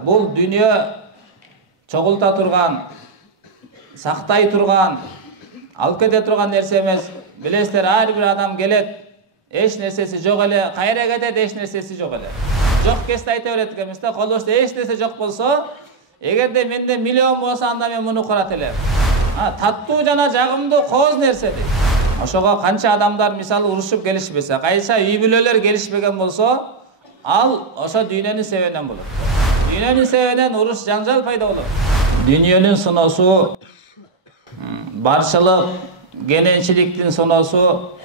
Бул дүние чогулта турган, сактай турган, алып кете турган нерсе эмес. Билесиздер, ар бир адам келет, эч нерсеси жок эле, кайра кетет, эч нерсеси жок эле. Жок кезде айта берет экенбиз да, колдошто эч нерсе жок болсо, эгерде менде миллион болсо, анда мен муну курат элем. Таттуу жана жагымдуу кооз нерсе дейт. Ошого канча адамдар мисалы урушуп келишпесе, кайса үй бүлөлөр келишпеген болсо, ал ошо дүйнөнүн себебинен болот. Дүйнөнүн себебинен уруш жаңжал пайда болот. Дүйнөнүн сыноосу, барчылык, кененчиликтин сыноосу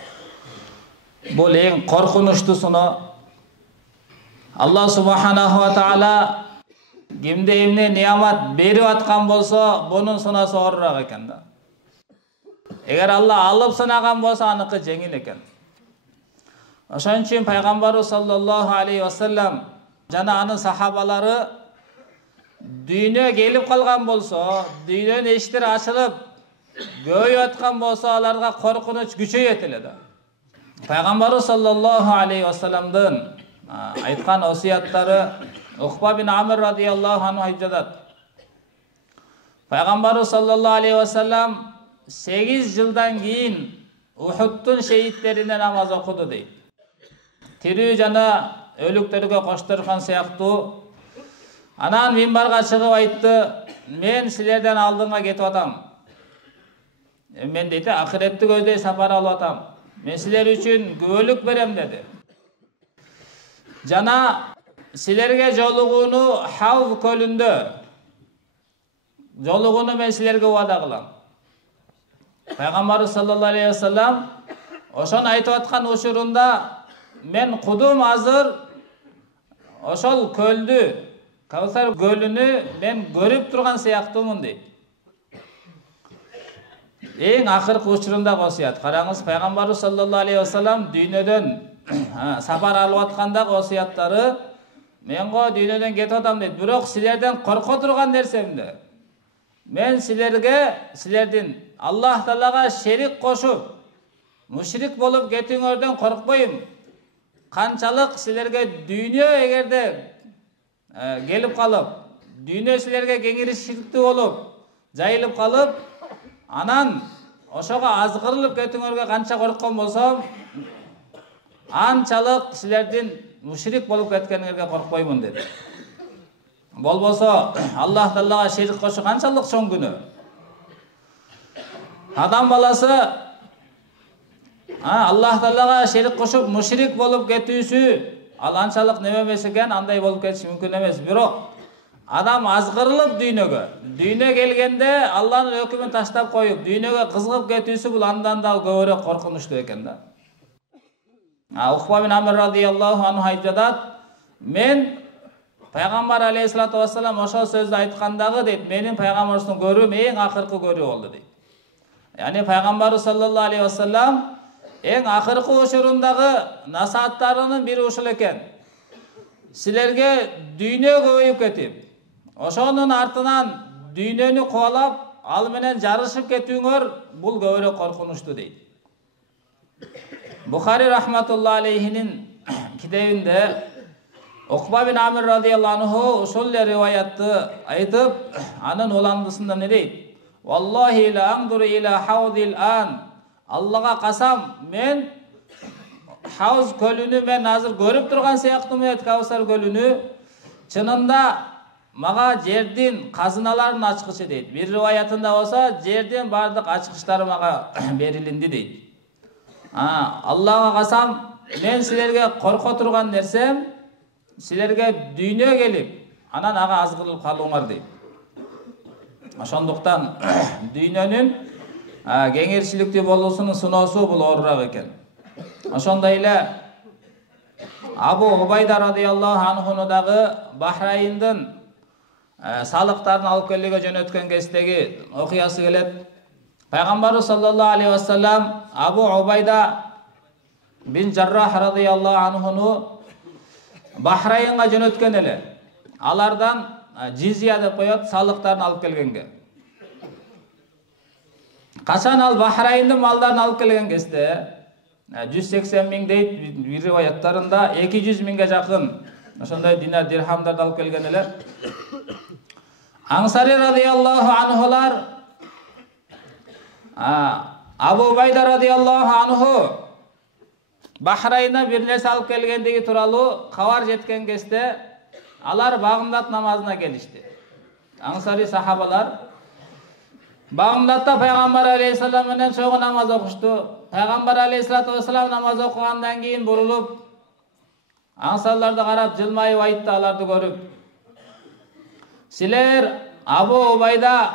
бул эң коркунучтуу сыноо. Аллах субханаху ва таала кимде эмне неамат берип аткан болсо, бунун сыноосу оорураак экен да. Эгер Алла алып сынаган болсо, аныкы жеңил экен. Ошон үчүн пайгамбарыбыз саллаллаху алейхи ва саллям жана анын сахабалары дүйнө келип калган болсо, дүйнөнүн эшиктери ачылып, көбөйүп аткан болсо, аларга коркунуч күчөйөт эле да. Пайгамбарыбыз саллаллаху алейхи ва салламдын айткан осуяттары Уқба бин Амир радияллаху анху айтып жатат. Пайгамбарыбыз саллаллаху алейхи ва саллям 8 жылдан кийин Ухудтун шейиттерине намаз окуду дейт. Тирүү жана өлүктөргө коштурган сыяктуу. Анан минбарга чыгып айтты: "Мен силерден алдыңга кетип атам. Мен дейт, ахиретти көздөй сапар алып атам. Мен силер үчүн күбөлүк берем" деди. Жана силерге жолугууну Хауз көлүндө жолугууну мен силерге убада кылам. Пайгамбарыбыз саллаллаху алейхи ва саллям ошону айтып аткан учурунда мен кудум азыр ошол көлдү, Каусар көлүнү мен көрүп турган сыяктуумун дейт. Эң акыркы учурундагы осуят. Караңыз, Пайгамбарыбыз саллаллаху алейхи ва саллям дүйнөдөн сапар алып аткандагы осуяттары: "Мен го дүйнөдөн кетип атам" дейт. "Бирок силерден корко турган нерсемде. Мен силердин Аллах Таалага шерик кошуп, мушрик болуп кетүүңөрдөн коркпойм. Канчалык силерге дүйнө эгерде келип калып, дүйнө силерге кеңиришиктүү болуп, жайылып калып, анан ошого азгырылып кетүүңөргө канча корккон болсом, анчалык силердин мушрик болуп кеткениңерге коркпоймун" деди. Болбосо Аллах Таалага шерик кошуу канчалык чоң күнөө. Адам баласы Аллах Таалага шерик кошуп мушрик болуп кетүүсү ал анчалык неме эмес экен, андай болуп кетиши мүмкүн эмес. Бирок адам азгырылып дүйнө келгенде Алланын өкүмүн таштап коюп, дүйнөгө кызыгып кетүүсү бул андан да көбүрөөк коркунучтуу экен да. Уқба бин Амир радияллаху анху айтып жатат: "Мен Пайгамбар алейхиссалату вассалам ошол сөздү айткандагы" дейт, "менин пайгамбарыбыздын көрүүм эң акыркы көрүү болду" дейт. Яни Пайгамбарыбыз саллаллаху алейхи ва саллям эң акыркы учурундагы насааттарынын бири ушул экен. Силерге дүйнө көбөйүп кетип, ошонун артынан дүйнөнү кубалап, ал менен жарышып кетүүңөр бул көбүрөөк коркунучтуу дейт. Бухари рахматуллаху алейхинин китебинде Уқба бин Амир радияллаху анху ушул риваятты айтып, анын уландысында не дейт? "Валлахи ла андуру иля хаудил ан." Аллага касам, мен Хауз көлүнү мен азыр көрүп турган сыяктуумун дейт, Каусар көлүнү. Чынында мага жердин казыналарын ачкычы дейт. Бир риваятында болсо, жердин бардык ачкычтары мага берилинди дейт. Аллага касам, мен силерге корко турган нерсем, силерге дүйнө келип, анан ага азгырылып калууңар дейт. Ошондуктан дүйнөнүн кеңирчиликтүү болуусунун сыноосу бул оорураак экен. Ошондой эле Абу Убайда радияллаху анхуну дагы Бахрайындын салыктарын алып келүүгө жөнөткөн кездеги окуясы келет. Пайгамбарыбыз саллаллаху алейхи ва саллям Абу Убайда бин Жаррах радияллаху анхуну Бахрайынга жөнөткөн эле. Алардан жизия деп коет, салыктарын алып келгенге. Качан ал Бахрайындын малдарын алып келген кезде 180 миң дейт бир риваяттарында, 200 миңге жакын ошондой динар дирхамдарды алып келген эле. Ансари радияллаху анхулар, Абу Убайда радияллаху анху Бахрайна бир нерсе алып келгендиги тууралуу кабар жеткен кезде алар Багдат намазына келишти. Ансари сахабалар Багдатта Пайгамбар алейхиссалам менен чогуу намаз окушту. Пайгамбар алейхиссалату вассалам намаз окугандан кийин бурулуп ансарларды карап жылмайып айтты аларды көрүп: "Силер Абу Убайда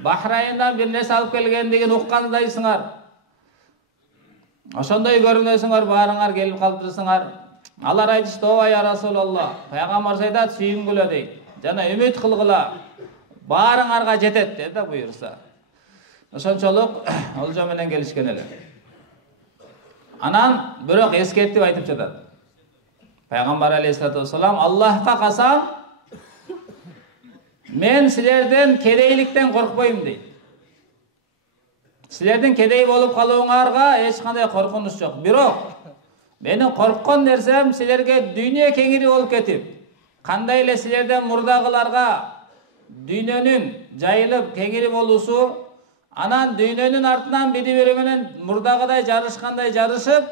Бахрайндан бир нерсе алып келгендигин уккандайсыңар. Ошондой көрүнөсүңөр, баарыңар келип калыптырсыңар." Алар айтышты: "Ооба я Расулаллах, Пайгамбар айтат, сүйүнгүлө дейт. Жана үмүт кылгыла. Баарыңарга жетет" деди да буйрса. Ошончолук олжо менен келишкен эле. Анан бирок эскертип айтып жатат. Пайгамбар алейхиссалату вассалам: "Аллахка касам, мен силерден кедейликтен коркпойм" дейт. Силердин кедей болуп калууңарга эч кандай коркунуч жок. Бирок менин корккон нерсем силерге дүйнө кеңири болуп кетип, кандай эле силерден мурдагыларга дүйнөнүн жайылып кеңири болуусу, анан дүйнөнүн артынан бири-бири менен мурдагыдай жарышкандай жарышып,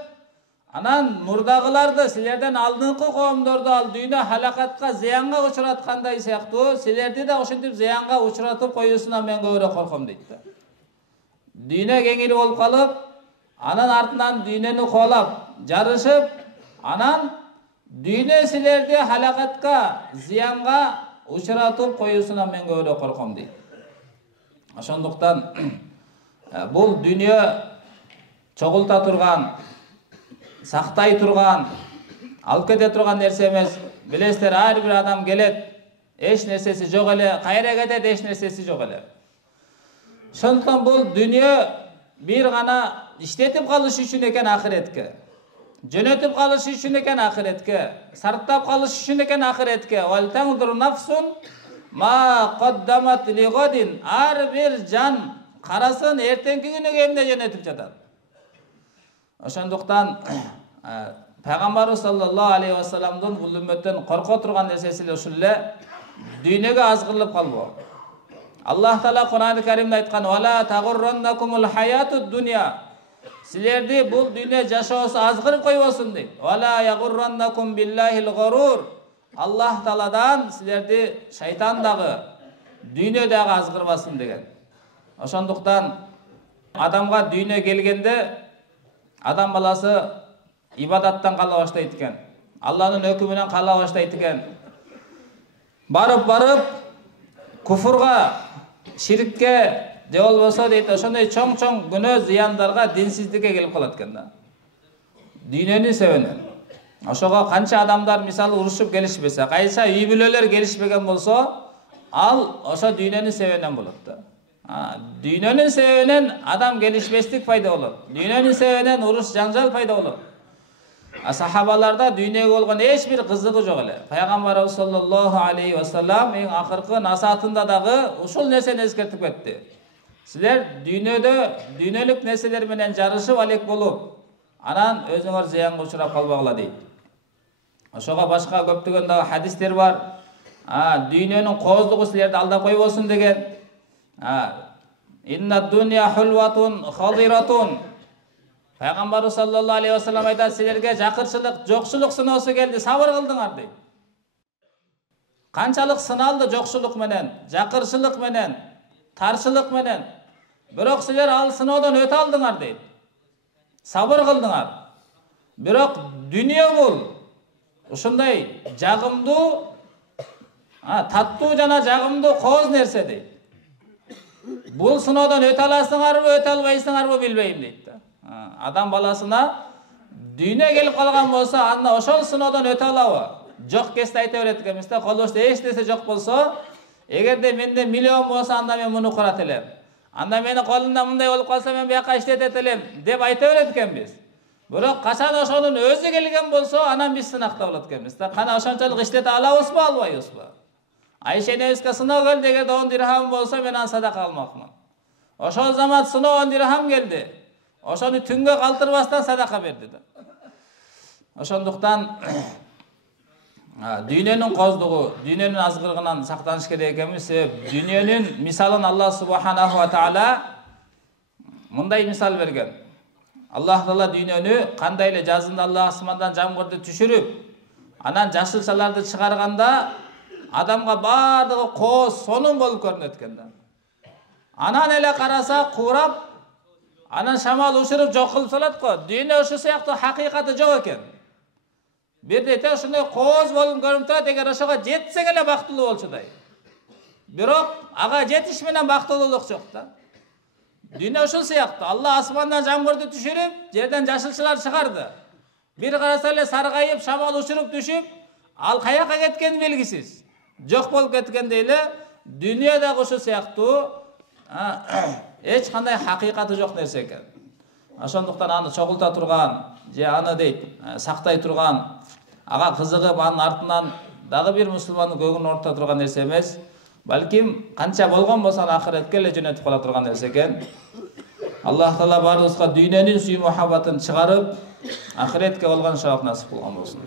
анан мурдагыларды силерден алдыңкы коомдорду ал дүйнө халакатка, зыянга учураткандай сыяктуу, силерди да ошентип зыянга учуратып коюусунан мен көбүрөөк корком дейт да. Дүйнө кеңири болуп калып, анан артынан дүйнөнү коолап жарышып, анан дүйнө силерди халакатка, зыянга учуратып коюусунан мен көбүрөөк корком дейт. Ошондуктан бул дүйнө чогулта турган, сактай турган, алып кете турган нерсе эмес. Билесиздер, ар бир адам келет, эч нерсеси жок эле, кайра кетет, эч нерсеси жок эле. Ошондуктан бул дүйнө бир гана иштетип калыш үчүн экен ахиретке. Жөнөтүп калыш үчүн экен ахиретке, сарптап калыш үчүн экен ахиретке. Вал таңдур нафсун ма каддамат лигадин. Ар бир жан карасын эртеңки күнүгө эмне жөнөтүп жатат. Ошондуктан Пайгамбарыбыз саллаллаху алейхи вассаламдын бул үммөттөн корко турган нерсеси эле ушул эле дүйнөгө азгырылып калбоо. Аллах Таала Кур'ан-ы Каримде айткан: "Вала тагурраннакумул хаятуд дуnya." Силерди бул дүйнө жашоосу азгырып койбосун дейт. "Вала ягурраннакум биллахил гурур." Аллах Тааладан силерди шайтан дагы, дүйнө дагы азгырбасын деген. Ошондуктан адамга дүйнө келгенде адам баласы ибадаттан кала баштайт экен. Алланын өкүмүнөн кала баштайт экен. Барып куфурга, ширкке, же болбосо дейт ошондой чоң-чоң күнөө зыяндарга, динсиздикке келип калат экен да. Дүйнөнүн себебинен. Ошого канча адамдар мисалы урушуп келишпесе, кайса үй бүлөлөр келишпеген болсо, ал ошо дүйнөнүн себебинен болот да. Дүйнөнүн себебинен адам келишпестик пайда болот. Дүйнөнүн себебинен уруш жаңжал пайда болот. Сахабаларда дүйнөгө болгон эч бир кызыгы жок эле. Пайгамбарыбыз саллаллаху алейхи вассалам эң акыркы насаатында дагы ушул нерсени эскертип кетти. Силер дүйнөдө дүйнөлүк нерселер менен жарышып алек болуп, анан өзүңөр зыянга учурап калбагыла дейт. Ошого башка көптөгөн дагы хадистер бар. Дүйнөнүн кооздугу силерди алдап койбосун деген. Инна дуnya хулватун хадиратун. Пайгамбар саллаллаху алейхи вассалам айтат: "Силерге жакырчылык, жокчулук сыноосу келди, сабыр кылдыңар" дейт. Канчалык сыналды жокчулук менен, жакырчылык менен, тарчылык менен. Бирок силер ал сыноодон өтө алдыңар дейт. Сабыр кылдыңар. Бирок дүйнө бул ушундай жагымдуу, таттуу жана жагымдуу кооз нерсе дейт. Бул сыноодон өтө аласыңарбы, өтө албайсыңарбы билбейм дейт да. Адам баласына дүйнө келип калган болсо, анда ошол сыноодон өтө алабы? Жок кезде айта берет экенбиз да. Колдошто эч нерсе жок болсо, эгерде менде миллион болсо, анда мен муну курат элем. Анда менин колумда мындай болуп калса, мен бияка иштетет элем деп айта берет экенбиз. Бирок качан ошонун өзү келген болсо, анан биз сынакта болот экенбиз да. Кана ошончолук иштете алабызбы, албайбызбы? Айше энебизге сыноо келди, эгерде 10 дирхам болсо, мен аны садака кылмакмын. Ошол замат сыноо 10 дирхам келди. Ошону түнгө калтырбастан садака берди да. Ошондуктан Дүйнөнүн коздугу, дүйнөнүн азгырыгынан сактаныш керек экенбиз. Дүйнөнүн мисалын Аллах субханаху ва таала мындай мисал берген. Аллах Таала дүйнөнү кандай эле жазында Аллах асмандан жамгырды түшүрүп, анан жашылчаларды чыгарганда адамга бардыгы кооз, сонун болуп көрүнөт экен да. Анан эле караса куурап, анан шамал учуруп жок кылып салат го. Дүйнө ошо сыяктуу хакыйкаты жок экен. Бирде ошондой кооз болуп көрүнүп турат, эгер ошого жетсек эле бактылуу болчудай. Бирок ага жетиш менен бактылуулук жок да. Дүйнө ошол сыяктуу. Алла асмандан жамгырды түшүрүп, жерден жашылчалар чыгарды. Бир караса эле саргайып, шамал учуруп түшүп, ал каяка кеткени белгисиз. Жок болуп кеткендей эле дүйнө дагы ошол сыяктуу эч кандай хакыйкаты жок нерсе экен. Ошондуктан аны чогулта турган, же аны дейт, сактай турган, ага кызыгып, анын артынан дагы бир мусулмандын көгүн орта турган нерсе эмес. Балким канча болгон болсо ахиретке эле жөнөтүп кала турган нерсе экен. Аллах Таала баарыбызга дүйнөнүн сүй мухаббатын чыгарып, ахиретке болгон шабак насип кылган болсун.